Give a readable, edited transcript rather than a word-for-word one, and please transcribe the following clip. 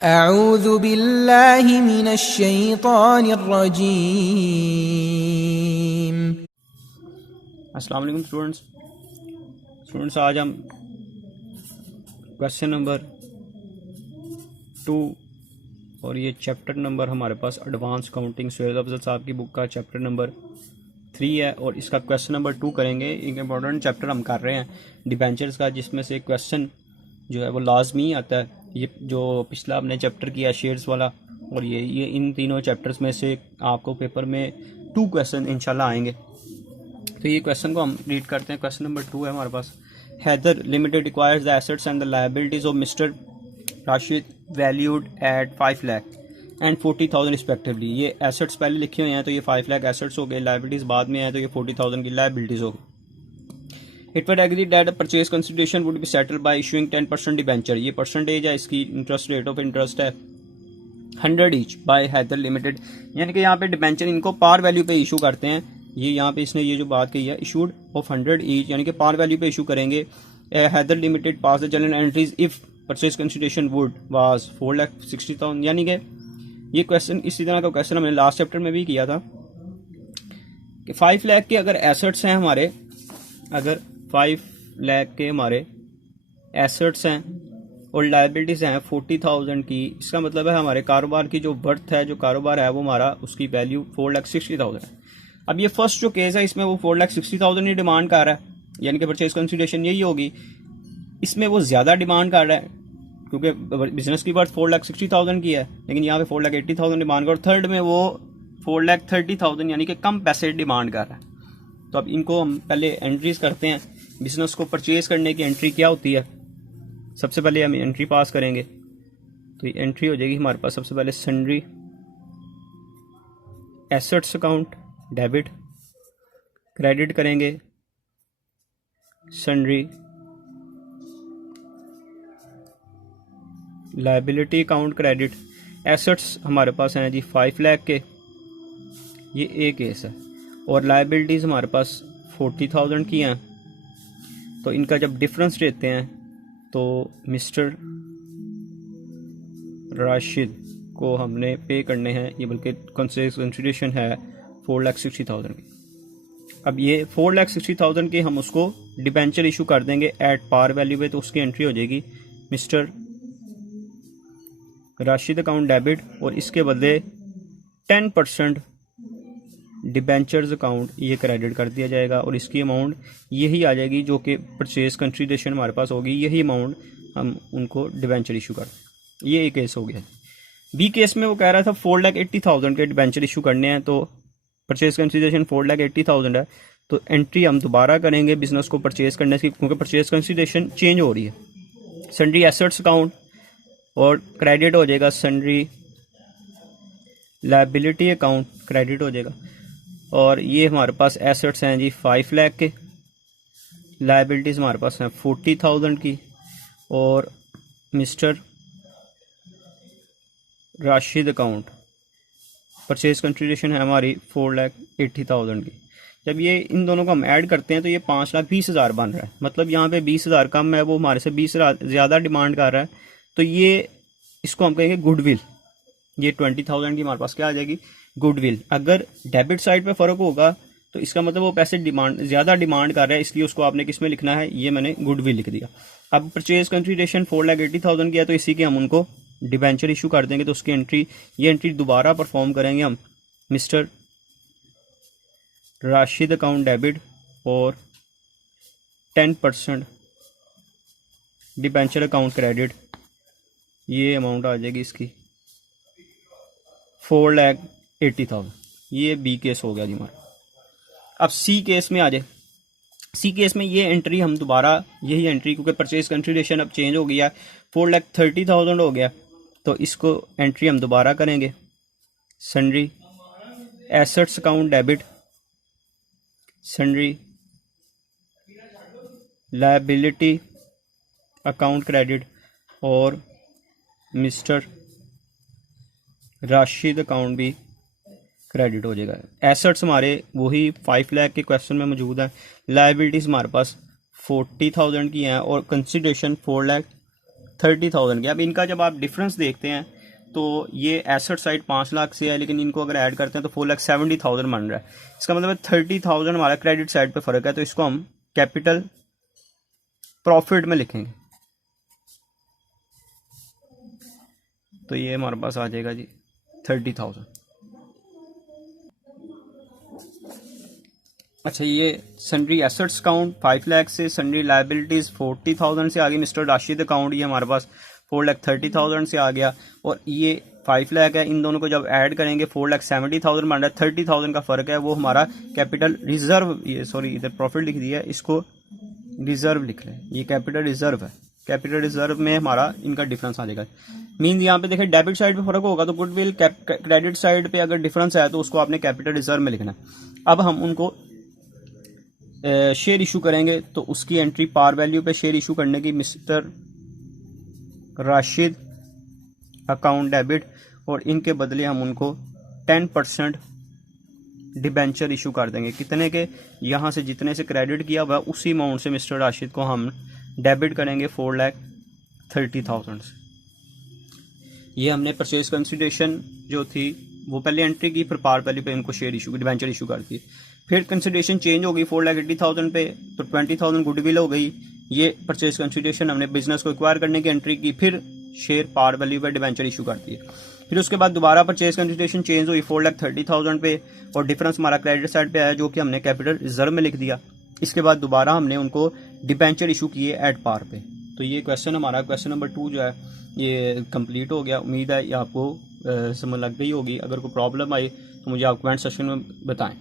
अऊज़ु बिल्लाहि मिनश शैतानिर रजीम। अस्सलाम वालेकुम स्टूडेंट्स, आज हम क्वेश्चन नंबर 2 और ये चैप्टर नंबर हमारे पास एडवांस काउंटिंग सुहेल अफजल साहब की बुक का चैप्टर नंबर 3 है और इसका क्वेश्चन नंबर 2 करेंगे। एक इम्पॉर्टेंट चैप्टर हम कर रहे हैं डिबेंचर्स का, जिसमें से क्वेश्चन जो है वो लाजमी आता है। ये जो पिछला हमने चैप्टर किया शेयर्स वाला, और ये इन तीनों चैप्टर्स में से आपको पेपर में 2 क्वेश्चन इंशाल्लाह आएंगे। तो ये क्वेश्चन को हम रीड करते हैं। क्वेश्चन नंबर 2 है हमारे पास। Haider limited acquires the assets and the liabilities of mister Rashid valued at 5 lakh and 40,000 respectively. ये एसेट्स पहले लिखे हुए हैं तो ये 5 लाख एसेट्स हो गए, लायबिलिटीज बाद में है तो ये 40,000 की लायबिलिटीज हो गई। It were agree that purchase consideration would be settled by issuing 10% debenture. ये परसेंटेज है इसकी, इंटरेस्ट रेट ऑफ इंटरेस्ट है 100 ईच बाय हैदर लिमिटेड। यानी कि यहाँ पे डिबेंचर इनको पार वैल्यू पे इशू करते हैं। ये यहाँ पे इसने ये जो बात कही है, इशूड ऑफ 100 ईच, यानी कि पार वैल्यू पे इशू करेंगे। Haider limited pass the journal entries if purchase consideration would was 4,60,000। यानी कि ये क्वेश्चन इसी तरह का क्वेश्चन हमने लास्ट चैप्टर में भी किया था कि 5 लाख के अगर एसेट्स हैं हमारे, अगर 5 लाख के हमारे एसेट्स हैं और लायबिलिटीज हैं 40,000 की, इसका मतलब है हमारे कारोबार की जो वर्थ है, जो कारोबार है वो हमारा, उसकी वैल्यू 4,60,000 है। अब ये फर्स्ट जो केस है इसमें वो 4,60,000 ही डिमांड कर रहा है, यानी कि परचेज कंसिडरेशन यही होगी। इसमें वो ज़्यादा डिमांड कर रहा है क्योंकि बिजनेस की वर्थ 4,60,000 की है, लेकिन यहाँ पे 4,80,000 डिमांड कर, और थर्ड में वो 4,30,000 यानी कि कम पैसे डिमांड कर रहा है। तो अब इनको हम पहले एंट्रीज करते हैं। बिजनेस को परचेज करने की एंट्री क्या होती है? सबसे पहले हम एंट्री पास करेंगे तो ये एंट्री हो जाएगी हमारे पास। सबसे पहले sundry assets account debit, credit करेंगे sundry liability account credit. Assets हमारे पास हैं जी 5 लाख के, ये एक केस है, और लायबिलिटीज़ हमारे पास 40,000 की हैं। तो इनका जब डिफरेंस लेते हैं तो मिस्टर राशिद को हमने पे करने हैं, ये बल्कि कंसिडरेशन है 4,60,000 की। अब ये 4,60,000 के हम उसको डिबेंचर इशू कर देंगे एट पार वैल्यू पे, तो उसकी एंट्री हो जाएगी मिस्टर राशिद अकाउंट डेबिट, और इसके बदले 10% डिबेंचर्स अकाउंट ये क्रेडिट कर दिया जाएगा, और इसकी अमाउंट यही आ जाएगी जो कि परचेज कंसिडरेशन हमारे पास होगी, यही अमाउंट हम उनको डिबेंचर इशू कर। ये एक केस हो गया। बी केस में वो कह रहा था 4,80,000 के डिबेंचर इशू करने हैं, तो परचेज कंसिडरेशन 4,80,000 है, तो एंट्री हम दोबारा करेंगे बिजनेस को परचेज करने की, क्योंकि परचेज कंसिडरेशन चेंज हो रही है। सन्ड्री एसेट्स अकाउंट और क्रेडिट हो जाएगा सन्ड्री लायबिलिटी अकाउंट, क्रेडिट हो जाएगा। और ये हमारे पास एसेट्स हैं जी 5 लाख के, लायबिलिटीज़ हमारे पास हैं 40,000 की, और mister Rashid account purchase consideration है हमारी 4,80,000 की। जब ये इन दोनों को हम ऐड करते हैं तो ये 5,20,000 बन रहा है। मतलब यहाँ पे 20,000 कम है, वो हमारे से 20,000 ज़्यादा डिमांड कर रहा है, तो ये इसको हम कहेंगे गुडविल। ये 20,000 की हमारे पास क्या आ जाएगी? गुडविल। अगर डेबिट साइड पे फ़र्क होगा तो इसका मतलब वो पैसे ज़्यादा डिमांड कर रहा है, इसलिए उसको आपने किस में लिखना है? ये मैंने गुडविल लिख दिया। अब परचेज कंसिडरेशन 4,80,000 की है, तो इसी के हम उनको डिबेंचर इशू कर देंगे, तो उसकी एंट्री, ये एंट्री दोबारा परफॉर्म करेंगे हम मिस्टर राशिद अकाउंट डेबिट और 10% डिबेंचर अकाउंट क्रेडिट। ये अमाउंट आ जाएगी इसकी 4,80,000। ये बी केस हो गया जी हमारा। अब सी केस में आ जाए। सी केस में ये एंट्री हम दोबारा, यही एंट्री, क्योंकि परचेज कंसिडरेशन अब चेंज हो गया, 4,30,000 हो गया, तो इसको एंट्री हम दोबारा करेंगे sundry assets account debit, sundry liability account credit, और मिस्टर राशिद अकाउंट भी क्रेडिट हो जाएगा। एसेट्स हमारे वही 5 लाख के क्वेश्चन में मौजूद है, लायबिलिटीज़ हमारे पास 40,000 की हैं, और कंसिडरेशन 30,000 की। अब इनका जब आप डिफरेंस देखते हैं तो ये एसेट साइड 5 लाख से है, लेकिन इनको अगर ऐड करते हैं तो 4,70,000 बन रहा है। इसका मतलब है 30,000 हमारा क्रेडिट साइड पे फ़र्क है, तो इसको हम कैपिटल प्रॉफिट में लिखेंगे। तो ये हमारे पास आ जाएगा जी 30,000। अच्छा, ये सन्ड्री एसेट्स काउंट 5 लाख से, सन्ड्री लाइबिलिटीज़ 40,000 से आ गई। मिस्टर राशिद अकाउंट ये हमारे पास 4,30,000 से आ गया, और ये 5 लाख है। इन दोनों को जब ऐड करेंगे 4,70,000 बन रहा है। 30,000 का फ़र्क है, वो हमारा कैपिटल रिजर्व, ये सॉरी इधर प्रॉफिट लिख दिया है, इसको रिजर्व लिख लें। ये कैपिटल रिजर्व है। कैपिटल रिजर्व में हमारा इनका डिफरेंस आ जाएगा। मीन यहाँ पे देखिए डेबिट साइड पे फ़र्क होगा तो गुडविल, क्रेडिट साइड पे अगर डिफरेंस है तो उसको आपने कैपिटल रिजर्व में लिखना है। अब हम उनको शेयर इशू करेंगे, तो उसकी एंट्री पार वैल्यू पे शेयर इशू करने की, मिस्टर राशिद अकाउंट डेबिट, और इनके बदले हम उनको 10% डिबेंचर इशू कर देंगे। कितने के? यहाँ से जितने से क्रेडिट किया हुआ उसी अमाउंट से मिस्टर राशिद को हम डेबिट करेंगे 4,30,000 से। ये हमने परचेज कंसिडरेशन जो थी वो पहले एंट्री की, फिर पार वैल्यू पे इनको शेयर इशू, डिबेंचर इशू कर दिए। फिर कंसिडरेशन चेंज हो गई 4,80,000 पे, तो 20,000 गुडविल हो गई। ये परचेज कंसिडरेशन हमने बिजनेस को एक्वायर करने की एंट्री की, फिर शेयर पार वैल्यू पे डिबेंचर इशू कर दिए। फिर उसके बाद दोबारा परचेज कंसिडरेशन चेंज हुई 4,30,000 पे, और डिफरेंस हमारा क्रेडिट साइड पे आया जो कि हमने कैपिटल रिजर्व में लिख दिया। इसके बाद दोबारा हमने उनको डिबेंचर इशू किए एट पार पे। तो ये क्वेश्चन हमारा, क्वेश्चन नंबर 2 जो है ये कंप्लीट हो गया। उम्मीद है ये आपको समझ लग गई होगी। अगर कोई प्रॉब्लम आई तो मुझे आप कमेंट सेक्शन में बताएं।